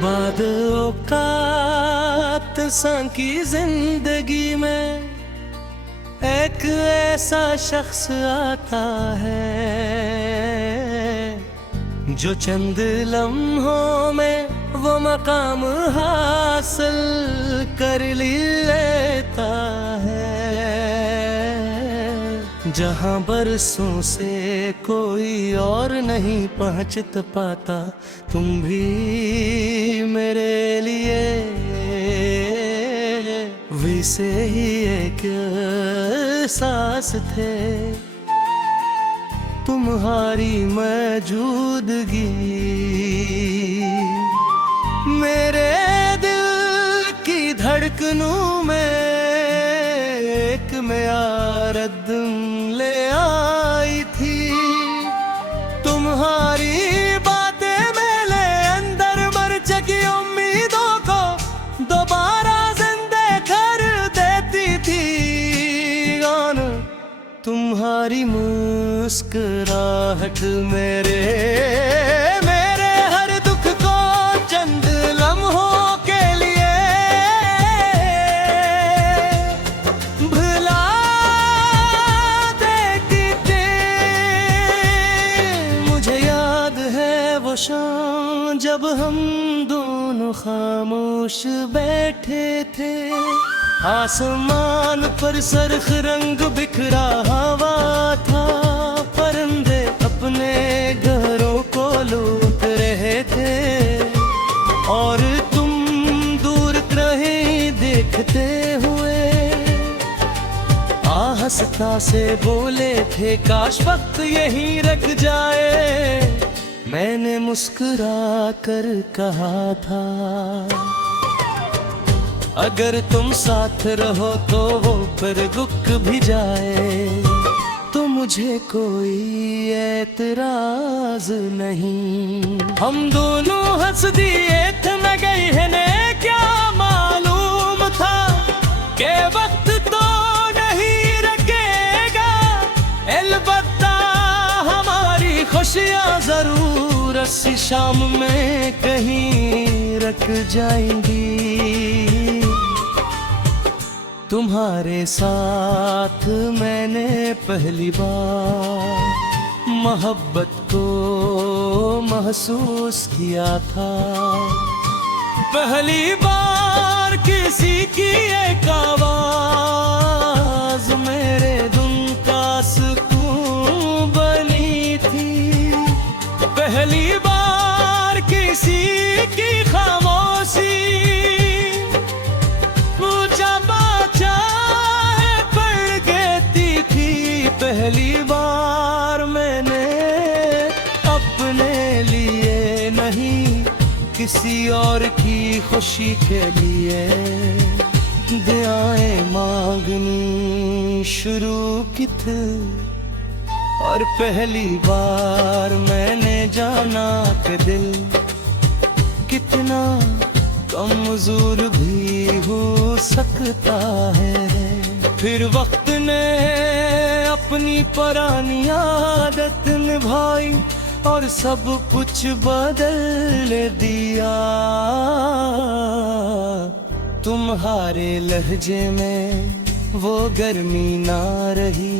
बाद औकात सांकी जिंदगी में एक ऐसा शख्स आता है जो चंद लम्हों में वो मकाम हासिल कर लेता है। जहां बरसों से कोई और नहीं पहुंच पाता, तुम भी मेरे लिए वैसे ही एक एहसास थे। तुम्हारी मौजूदगी मेरे दिल की धड़कनों में एक मियारत ले आई थी। तुम्हारी बातें मेरे अंदर मर चुकी उम्मीदों को दोबारा जिंदा कर देती थी। तुम्हारी मुस्कुराहट मेरे हर दुख को चंद लम्हों के लिए भुला देती थी। मुझे याद है वो शाम जब हम दोनों खामोश बैठे थे। आसमान पर सरख रंग बिखरा हवा था, परिंदे अपने घरों को लूट रहे थे और तुम दूर रहे देखते हुए आहस्ता से बोले थे काश वक्त यहीं रुक जाए। मैंने मुस्कुरा कर कहा था अगर तुम साथ रहो तो वो पर रुक भी जाए तो मुझे कोई एतराज नहीं। हम दोनों हंस दिए थे न गई है ने क्या मालूम था कि वक्त तो नहीं रुकेगा, अलबत्ता हमारी खुशियाँ जरूर इस शाम में कहीं रुक जाएंगी। तुम्हारे साथ मैंने पहली बार मोहब्बत को महसूस किया था। पहली बार किसी की एक आवाज मेरे दिल का सुकून बनी थी। पहली बार किसी की खामोशी पहली बार मैंने अपने लिए नहीं किसी और की खुशी के लिए दुआएं मांगनी शुरू की थी। और पहली बार मैंने जाना कि दिल कितना कमजोर भी हो सकता है। फिर वक्त ने अपनी पुरानी आदत निभाई और सब कुछ बदल दिया। तुम्हारे लहजे में वो गर्मी ना रही,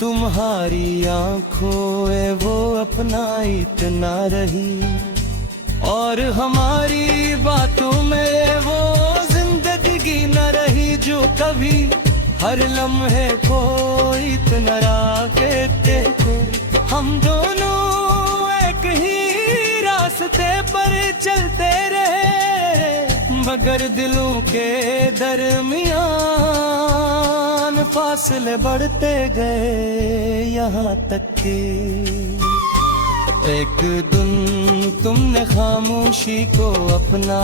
तुम्हारी आंखों में वो अपनाइत ना रही और हमारी बातों में वो जिंदगी न रही जो कभी हर लम्हे को इतना कहते थे। हम दोनों एक ही रास्ते पर चलते रहे मगर दिलों के दरमियान फासले बढ़ते गए यहाँ तक कि एक दिन तुमने खामोशी को अपना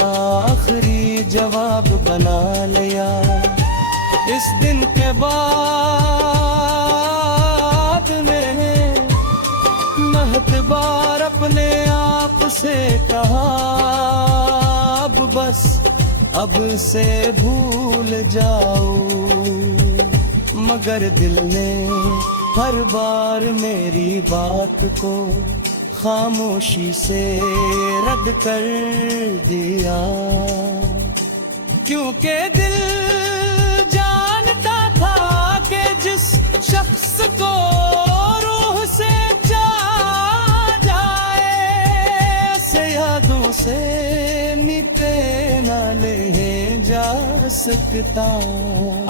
आखिरी जवाब बना लिया। इस दिन के बाद मैंने महत बार अपने आप से कहा अब से भूल जाओ, मगर दिल ने हर बार मेरी बात को खामोशी से रद्द कर दिया, क्योंकि दिल जानता था कि जिस शख्स को रूह से जा जाए, से यादों से मिटे ना ले जा सकता।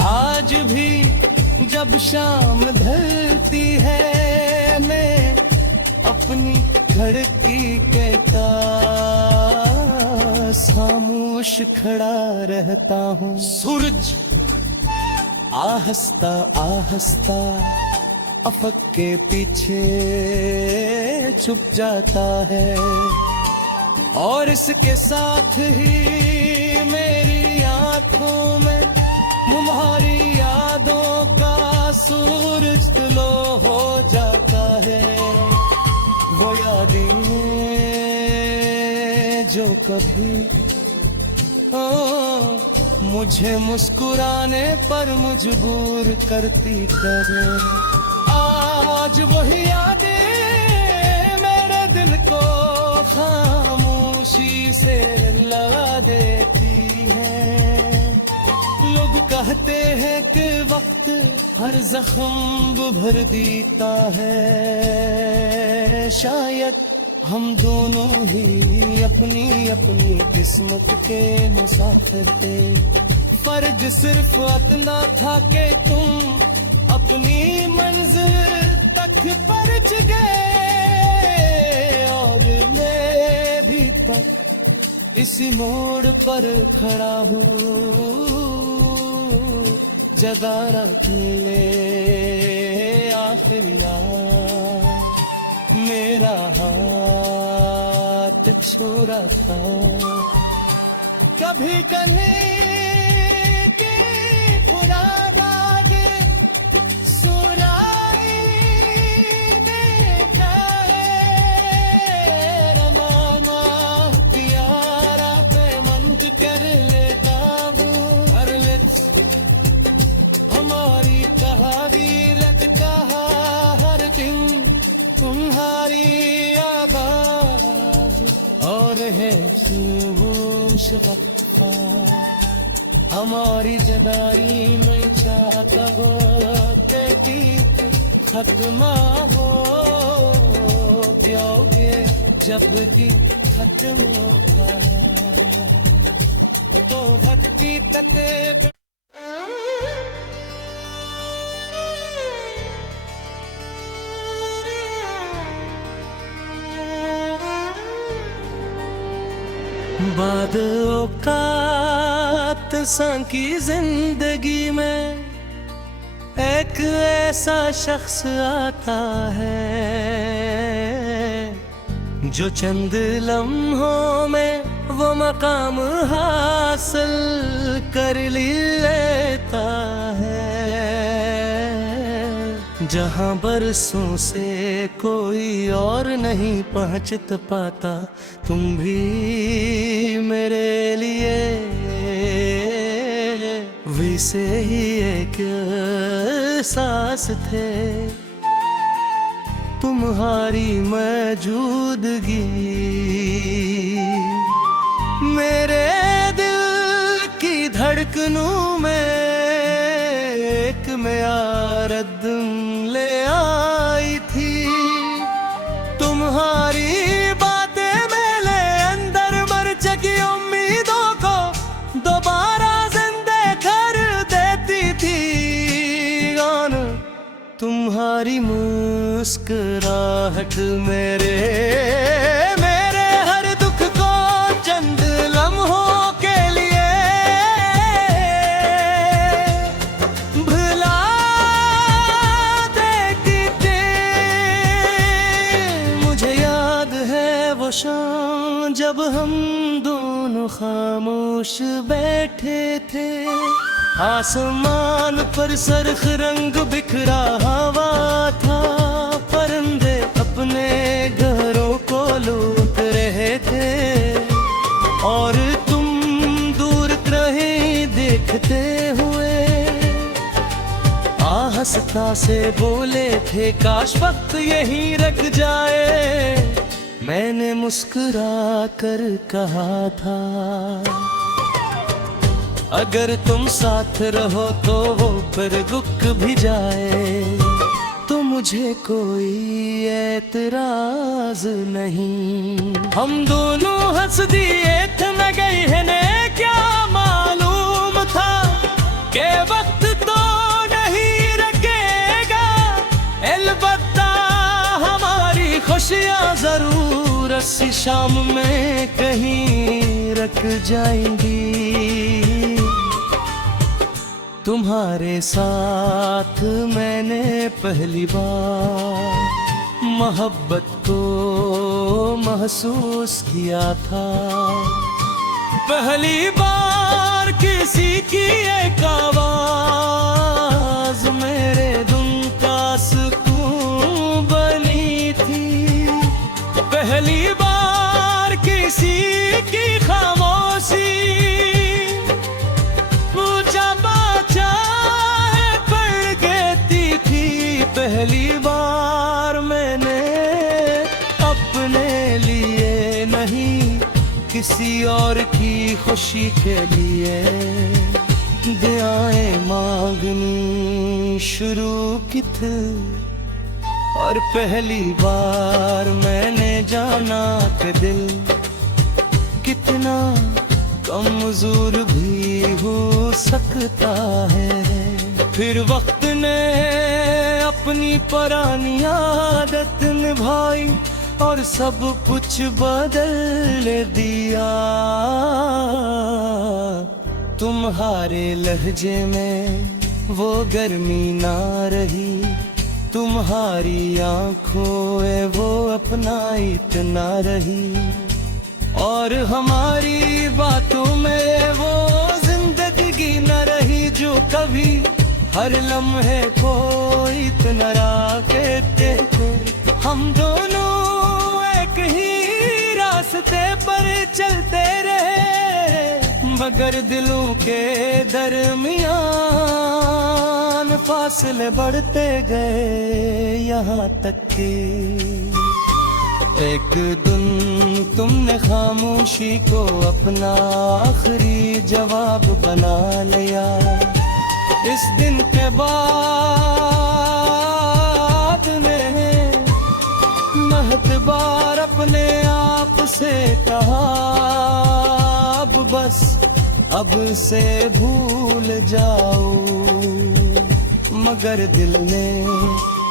आज भी जब शाम ढलती है, मैं अपनी धरती के पास खामोश खड़ा रहता हूँ। सूरज आहिस्ता आहिस्ता अफक के पीछे छुप जाता है, और इसके साथ ही मेरी आंखों में तुम्हारी यादों का सूरज तुलो हो जाता है। वो यादें जो कभी मुझे मुस्कुराने पर मजबूर करती करे, आज वही यादें मेरे दिल को खामोशी से लगा देती हैं। लोग कहते हैं कि वक्त हर जख्म भर देता है, शायद हम दोनों ही अपनी अपनी किस्मत के मुसाफिर थे। फर्क सिर्फ इतना था कि तुम अपनी मंजिल तक पहुंच गए, और मैं भी तक इसी मोड़ पर खड़ा हूँ, जदा रखने आखिर यार मेरा हाथ छोड़ा था। कभी गले के खुराक आगे सुराई देखा रमामा प्यारा पे मंद कर लेता हूँ, कर ले हमारी तहरीरत कहा हर दिन तुम्हारी आवाज, और है खामोश वक्ता हमारी जदाई में चाहता हो के गीत खत्म हो, क्योंकि जब गीत खत्म होता है तो भक्ति तक बाद औकात की जिंदगी में एक ऐसा शख्स आता है जो चंद लम्हों में वो मकाम हासिल कर लेता है, जहां बरसों से कोई और नहीं पहुंच पाता। तुम भी मेरे लिए वैसे ही एक एहसास थे, तुम्हारी मौजूदगी मेरे दिल की धड़कनों में एक म्यारद ले आई थी। तुम्हारी बातें मेरे अंदर मर चुकी उम्मीदों को दोबारा जिंदा कर देती थी। तुम्हारी मुस्कुराहट मेरे हर दुख को चंद लम्हों के लिए भुला देती थी। मुझे याद है वो शाम जब हम दोनों खामोश बैठे थे, आसमान पर सरख रंग बिखरा हवा था, परिंदे अपने घरों को लूट रहे थे और तुम दूर रहे देखते हुए। आहिस्ता से बोले थे काश वक्त यहीं रख जाए, मैंने मुस्कुरा कर कहा था, अगर तुम साथ रहो तो वो फिर रुक भी जाए तो मुझे कोई एतराज नहीं। हम दोनों हंस दिए थे न गई है ने, क्या मालूम था कि वक्त तो नहीं रखेगा, अलबत्ता हमारी खुशियाँ जरूर इसी शाम में कहीं रख जाएंगी। तुम्हारे साथ मैंने पहली बार मोहब्बत को महसूस किया था, पहली बार किसी की एक आवाज मेरे दिल का सुकून बनी थी, पहली बार किसी की खामोशी पहली बार मैंने अपने लिए नहीं किसी और की खुशी के लिए दुआएं मांगनी शुरू की थी। और पहली बार मैंने जाना कि दिल कितना कमजोर भी हो सकता है। फिर वक्त ने अपनी पुरानी आदत निभाई और सब कुछ बदल दिया। तुम्हारे लहजे में वो गर्मी ना रही, तुम्हारी आंखों में वो अपना इतना रही, और हमारी बातों में वो जिंदगी न रही जो कभी हर लम्हे को इतना कहते थे। हम दोनों एक ही रास्ते पर चलते रहे, मगर दिलों के दरमियान फासले बढ़ते गए, यहाँ तक कि एक दिन तुमने खामोशी को अपना आखिरी जवाब बना लिया। इस दिन के बाद में महत बार अपने आप से कहा, अब बस अब से भूल जाओ, मगर दिल ने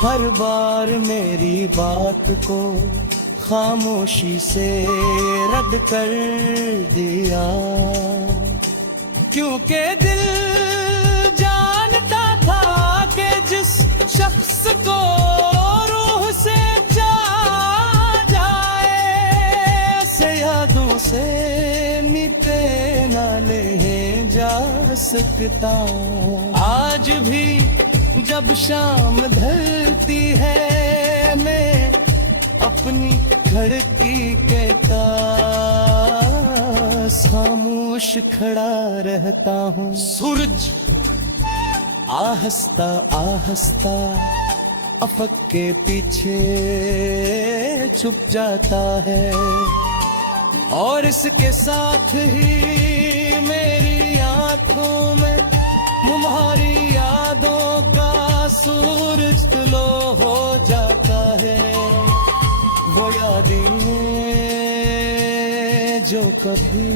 हर बार मेरी बात को खामोशी से रद्द कर दिया। क्योंकि दिल जानता था कि जिस शख्स को रूह से जा जाए, से यादों से मिटे ना ले जा सकता। आज भी जब शाम ढलती है, मैं अपनी धरती के पास खामोश खड़ा रहता हूँ। सूरज आहिस्ता आहिस्ता अफक के पीछे छुप जाता है, और इसके साथ ही मेरी आंखों में तुम्हारी यादों का सूरज तुलो हो जाता है। वो यादें जो कभी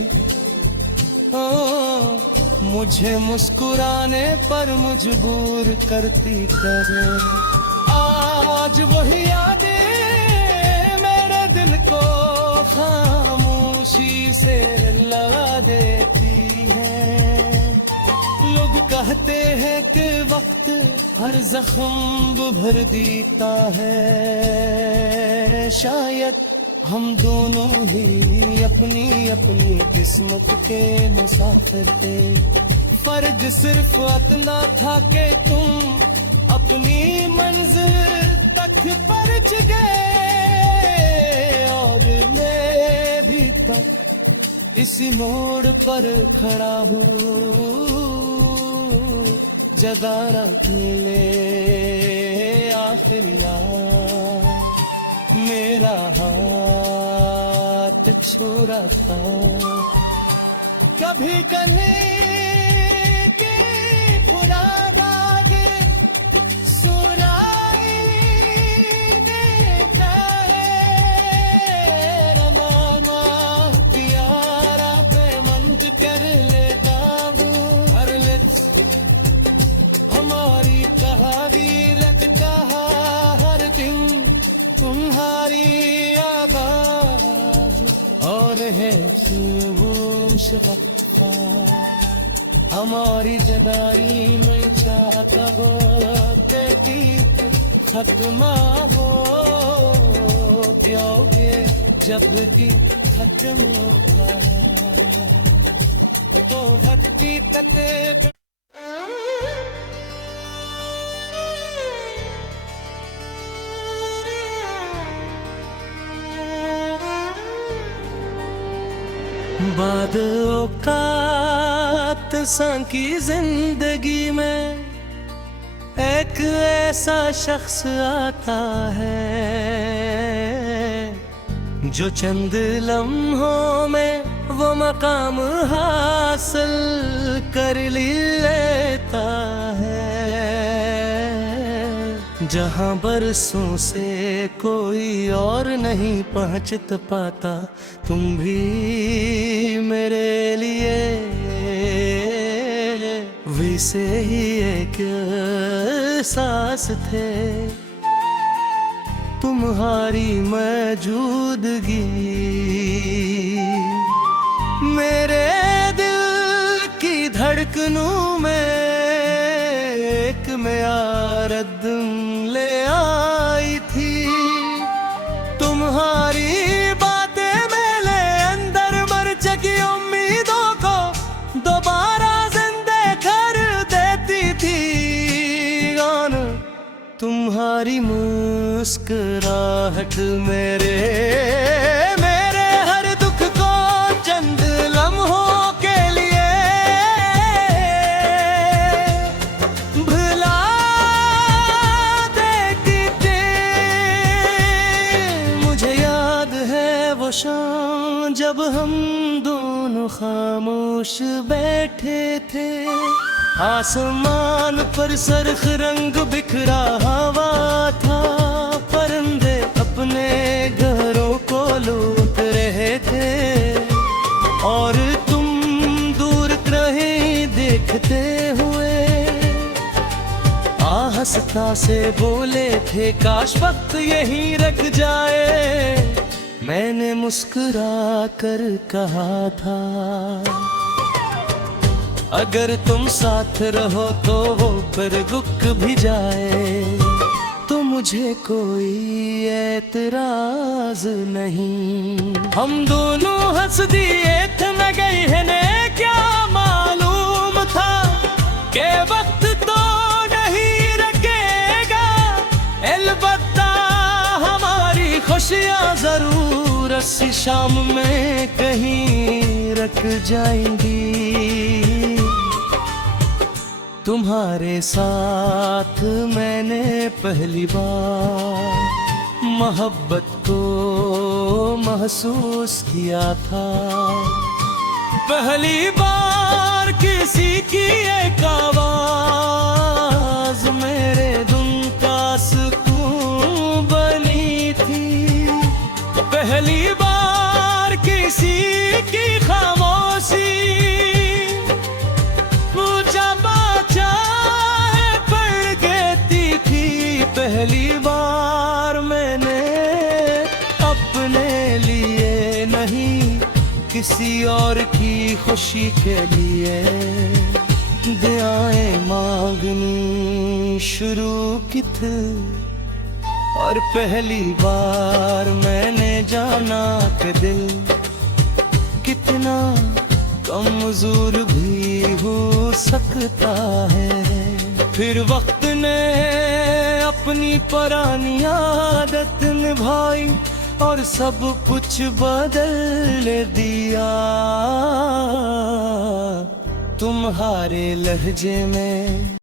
मुझे मुस्कुराने पर मजबूर करती करे, आज वही यादें मेरे दिल को खामोशी से लगा देती हैं। लोग कहते हैं कि वक्त हर जख्म भर देता है, शायद हम दोनों ही अपनी अपनी किस्मत के मुसाफिर थे। फर्क सिर्फ इतना था कि तुम अपनी मंजिल तक पहुंच गए, और मैं भी तक इसी मोड़ पर खड़ा हूँ, जगारा खेले आखिर यार मेरा हाथ छुड़ाता, कभी गले के फुराद आगे सुराई देता है, रमामा प्यारा पे मंद कर लेता हूँ हर लिप्स हमारी तहरीर कहा हर दिन तुम्हारी आवाज और है शगफ्ता हमारी जदाई में चाहता हो तेरी खत्मा हो क्योंकि जब भी खत्म होता तो भक्ति तते बाद औकात की जिंदगी में एक ऐसा शख्स आता है जो चंद लम्हों में वो मकाम हासिल कर लेता है, जहां बरसों से कोई और नहीं पहुंच पाता। तुम भी मेरे लिए वैसे ही एक सांस थे, तुम्हारी मौजूदगी मेरे दिल की धड़कनों में एक म्यारद ले आई थी। तुम्हारी बातें मेरे अंदर मर चुकी उम्मीदों को दोबारा जिंदा कर देती थी। कौन तुम्हारी मुस्कुराहट मेरे हर दुख को चंद लम्हों के लिए भुला देती थी। मुझे याद है वो शाम जब हम दोनों खामोश बैठे थे, आसमान पर सरख रंग बिखरा हवा था, परिंदे अपने घरों को लूट रहे थे और तुम दूर रहे देखते हुए आहस्ता से बोले थे काश वक्त यहीं रुक जाए। मैंने मुस्कुरा कर कहा था अगर तुम साथ रहो तो वो पर रुक भी जाए तो मुझे कोई एतराज नहीं। हम दोनों हंस दिए थे न गई है ने क्या मालूम था कि वक्त तो नहीं रखेगा, अलबत्ता हमारी खुशियाँ जरूर इसी शाम में कहीं रख जाएंगी। तुम्हारे साथ मैंने पहली बार मोहब्बत को महसूस किया था, पहली बार किसी की एक आवाज मेरे दिल का सुकून बनी थी, पहली बार किसी की खामोशी पहली बार मैंने अपने लिए नहीं किसी और की खुशी के लिए दुआएं मांगनी शुरू की थी। और पहली बार मैंने जाना कि दिल कितना कमजोर भी हो सकता है। फिर वक्त ने अपनी पुरानी आदत निभाई और सब कुछ बदल दिया। तुम्हारे लहजे में